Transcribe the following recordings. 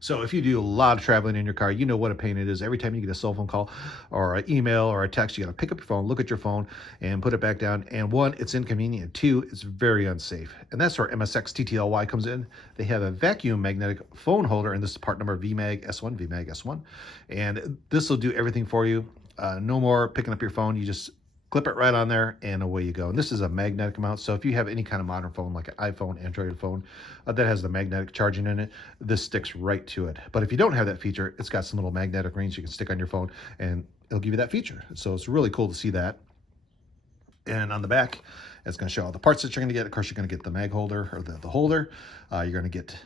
So if you do a lot of traveling in your car, you know what a pain it is. Every time you get a cell phone call or an email or a text, you got to pick up your phone, look at your phone, and put it back down. And one, it's inconvenient. Two, it's very unsafe. And that's where MSXTTLY comes in. They have a vacuum magnetic phone holder, and this is part number VMAG S1, VMAG S1. And this will do everything for you. No more picking up your phone. You just clip it right on there and away you go. And this is a magnetic mount. So if you have any kind of modern phone, like an iPhone, Android phone, that has the magnetic charging in it, this sticks right to it. But if you don't have that feature, it's got some little magnetic rings you can stick on your phone and it'll give you that feature. So it's really cool to see that. And on the back, it's going to show all the parts that you're going to get. Of course, you're going to get the mag holder or the holder. You're going to get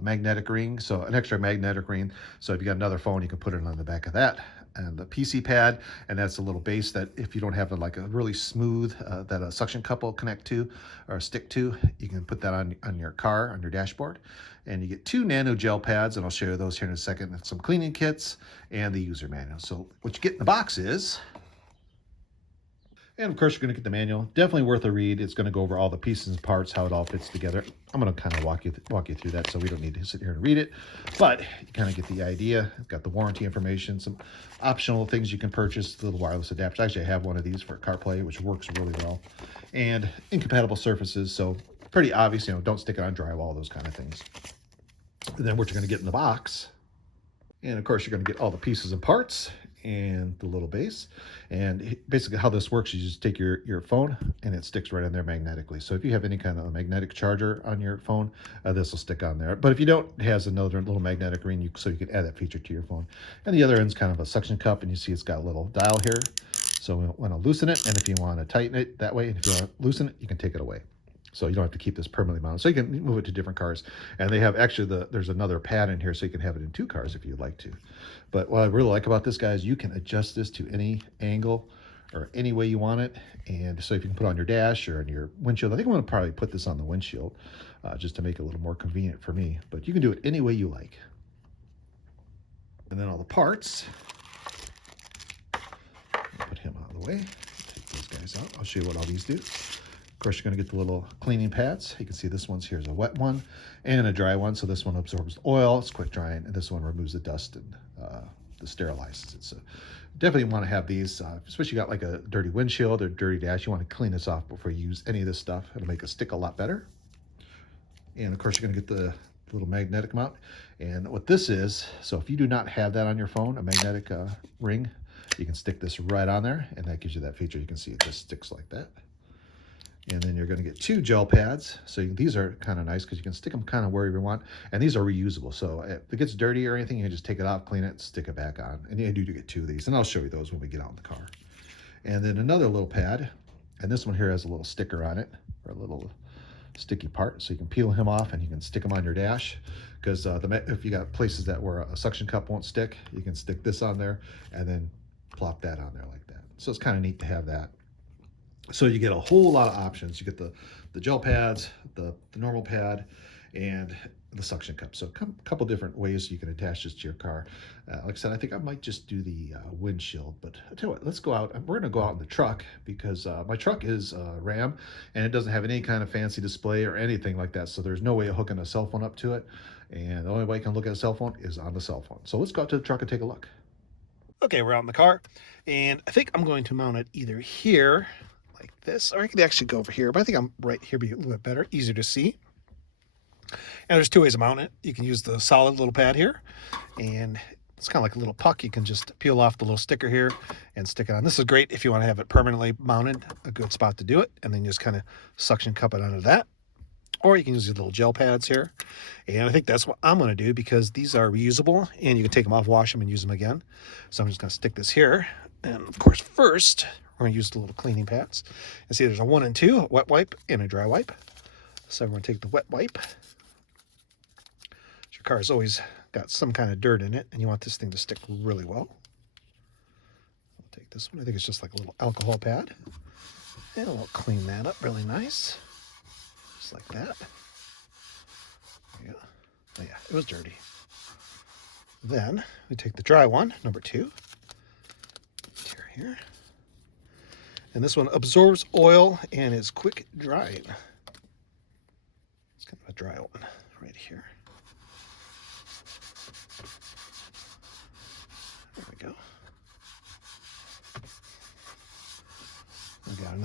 magnetic ring, so an extra magnetic ring. So if you got another phone, you can put it on the back of that. And the PC pad, and that's a little base that if you don't have like a really smooth that a suction cup will connect to or stick to, you can put that on your car, on your dashboard. And you get 2 nano gel pads, and I'll show you those here in a second, and some cleaning kits and the user manual. So what you get in the box is, and of course, you're going to get the manual. Definitely worth a read. It's going to go over all the pieces and parts, how it all fits together. I'm going to kind of walk you through that, so we don't need to sit here and read it. But you kind of get the idea. It's got the warranty information, some optional things you can purchase, little wireless adapters. Actually, I have one of these for CarPlay, which works really well. And incompatible surfaces, so pretty obvious. Don't stick it on drywall, those kind of things. And then what you're going to get in the box. And of course, you're going to get all the pieces and parts and the little base. And basically how this works is you just take your phone and it sticks right in there magnetically. So if you have any kind of a magnetic charger on your phone, this will stick on there. But if you don't, it has another little magnetic ring, so you can add that feature to your phone. And the other end's kind of a suction cup, and you see it's got a little dial here. So we want to loosen it, and if you want to tighten it that way, and if you want to loosen it, you can take it away. So you don't have to keep this permanently mounted. So you can move it to different cars. And they have actually, there's another pad in here, so you can have it in 2 cars if you'd like to. But what I really like about this, guys, you can adjust this to any angle or any way you want it. And so if you can put it on your dash or on your windshield, I think I'm going to probably put this on the windshield just to make it a little more convenient for me. But you can do it any way you like. And then all the parts. Put him out of the way. Take those guys out. I'll show you what all these do. Of course, you're going to get the little cleaning pads. You can see this one's here's a wet one and a dry one. So this one absorbs oil, it's quick drying, and this one removes the dust and sterilizes it. So definitely want to have these, especially you got like a dirty windshield or dirty dash. You want to clean this off before you use any of this stuff. It'll make it stick a lot better. And of course, you're going to get the little magnetic mount. And what this is, so if you do not have that on your phone, a magnetic ring, you can stick this right on there, and that gives you that feature. You can see it just sticks like that. And then you're going to get 2 gel pads. So these are kind of nice because you can stick them kind of wherever you want. And these are reusable. So if it gets dirty or anything, you can just take it off, clean it, stick it back on. And you do get 2 of these. And I'll show you those when we get out in the car. And then another little pad. And this one here has a little sticker on it, or a little sticky part. So you can peel him off and you can stick them on your dash. Because if you got places that where a suction cup won't stick, you can stick this on there and then plop that on there like that. So it's kind of neat to have that. So you get a whole lot of options. You get the gel pads, the normal pad, and the suction cup. So a couple different ways you can attach this to your car. Like I said, I think I might just do the windshield, but I'll tell you what, let's go out. We're gonna go out in the truck because my truck is Ram, and it doesn't have any kind of fancy display or anything like that. So there's no way of hooking a cell phone up to it. And the only way you can look at a cell phone is on the cell phone. So let's go out to the truck and take a look. Okay, we're out in the car, and I think I'm going to mount it either here, like this, or I could actually go over here, but I think I'm right here, be a little bit better, easier to see. And there's 2 ways to mount it. You can use the solid little pad here, and it's kind of like a little puck. You can just peel off the little sticker here and stick it on. This is great if you want to have it permanently mounted, a good spot to do it, and then just kind of suction cup it onto that. Or you can use these little gel pads here. And I think that's what I'm going to do because these are reusable, and you can take them off, wash them, and use them again. So I'm just going to stick this here. And of course, first, we're going to use the little cleaning pads. And see, there's a 1 and 2, a wet wipe and a dry wipe. So I'm going to take the wet wipe. Your car's always got some kind of dirt in it, and you want this thing to stick really well. I'll take this one. I think it's just like a little alcohol pad. And we'll clean that up really nice. Just like that. There you go. Oh yeah, it was dirty. Then we take the dry one, number 2. Here. And this one absorbs oil and is quick drying. It's kind of a dry one right here.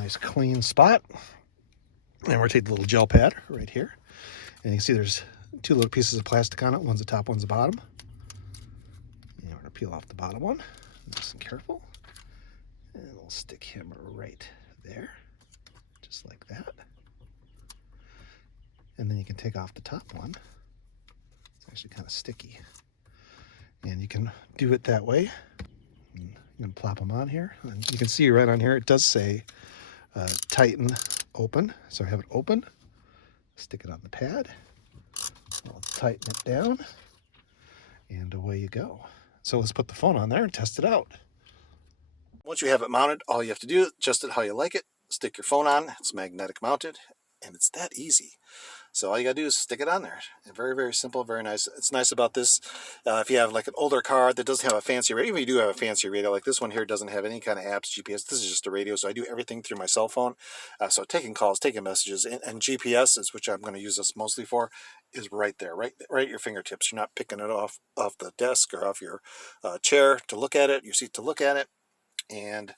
nice clean spot. And we're taking the little gel pad right here. And you can see there's two little pieces of plastic on it. One's the top, one's the bottom. And we're gonna peel off the bottom one, nice and careful. And we'll stick him right there, just like that. And then you can take off the top one. It's actually kind of sticky. And you can do it that way. And I'm gonna plop them on here. And you can see right on here, it does say tighten open. So I have it open, stick it on the pad. I'll tighten it down, and away you go. So let's put the phone on there and test it out. Once you have it mounted, all you have to do is adjust it how you like it. Stick your phone on. It's magnetic mounted, and it's that easy. So all you gotta do is stick it on there. And very, very simple, very nice. It's nice about this, if you have like an older car that doesn't have a fancy radio, even if you do have a fancy radio, like this one here doesn't have any kind of apps, GPS. This is just a radio, so I do everything through my cell phone. So taking calls, taking messages, and GPS is, which I'm going to use this mostly for, is right there, right at your fingertips. You're not picking it off the desk or off your chair to look at it, your seat to look at it. And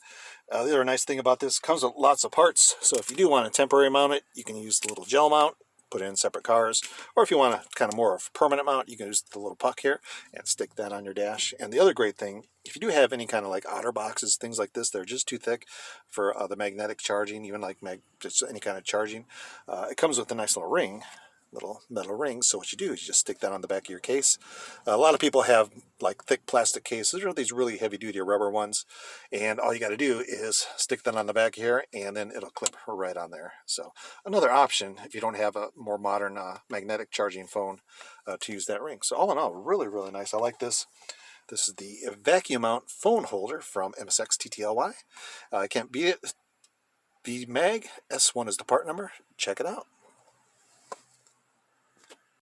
the other nice thing about this, comes with lots of parts. So if you do want to temporary mount it, you can use the little gel mount, put it in separate cars. Or if you want a kind of more of a permanent mount, you can use the little puck here and stick that on your dash. And the other great thing, if you do have any kind of like otter boxes, things like this, they're just too thick for the magnetic charging, even like just any kind of charging. It comes with a nice little ring. Little metal rings. So what you do is you just stick that on the back of your case. A lot of people have like thick plastic cases or these really heavy duty rubber ones, and all you got to do is stick that on the back here, and then it'll clip right on there. So another option if you don't have a more modern magnetic charging phone to use that ring. So all in all, really, really nice. I like this. This is the vacuum mount phone holder from MSXTTLY. I can't beat it. The Mag S1 is the part number. Check it out.